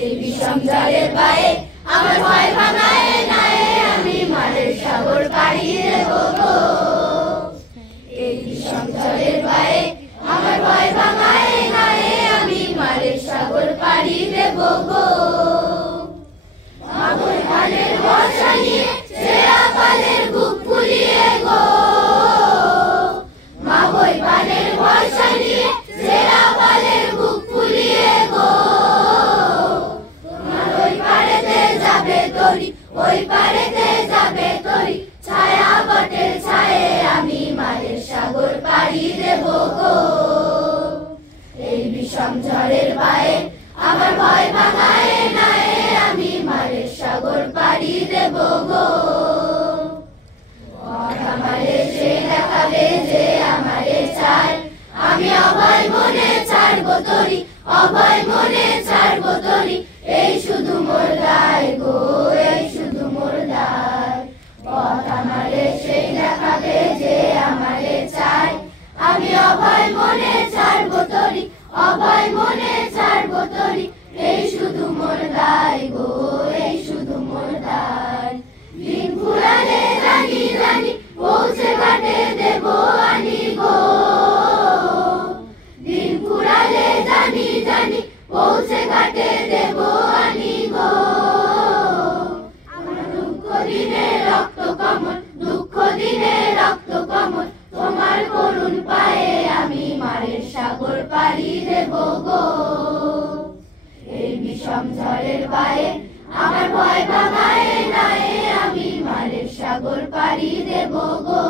এই বিষম জলের বায়ে আমার ভয় ভাঙায় নাই, আমি মারের সাগর পাড়ি দেব গো। এই বিষম জলের বায়ে আমার ভয় ভাঙায় নাই, আমি মারের সাগর পাড়ি দেব গো। মাগোর ধানের বর্ষা নিয়ে ছেঁড়া পালের বুক ফুলিয়ে গো, মাগোর পালের বর্ষা নিয়ে ছেঁড়া পালের বুক ফুলিয়ে গো। তোমার ওই পাড়েতে যাবে তরি, ওই পাড়েতে যাবে তরি, ছায়া বটের ছায়ে আমি মারের সাগর পাড়ি দেব গো। এই বিষম ঝড়ের বায়ে আমার ভয় ভাঙায় নাই, আমি মারের সাগর পাড়ি দেব গো। আমারে সে দেখাবে যে আমারে চায়, আমি অভয় মনে ছাড়ব তরি, অভয় মনে ছাড়ব তরি, এই শুধু মোর দায় গো, এই শুধু মোর দায়। পথ আমারে সেই দেখাবে যে আমারে চায়, আমি অভয় মনে ছাড়ব তরি, অভয় মনে ছাড়ব তরি, এই শুধু মোর দায় গো, এই শুধু মোর দায়। দিন ফুরালে রানী রানী পৌঁছে ঘাটে দেব আনি গো, দিন ফুরালে জানি জানি পৌঁছে ঘাটে দেব আনি গো। আমার দুঃখ দিনে রক্ত কমল, দুঃখ দিনে রক্ত কমল, তোমার করুণ পায়ে আমি মারের সাগর পাড়ি দেব গো। এই বিষম ঝড়ের বায়ে আমার ভয় ভাঙায় নাই, আমি মারের সাগর পাড়ি দেব গো।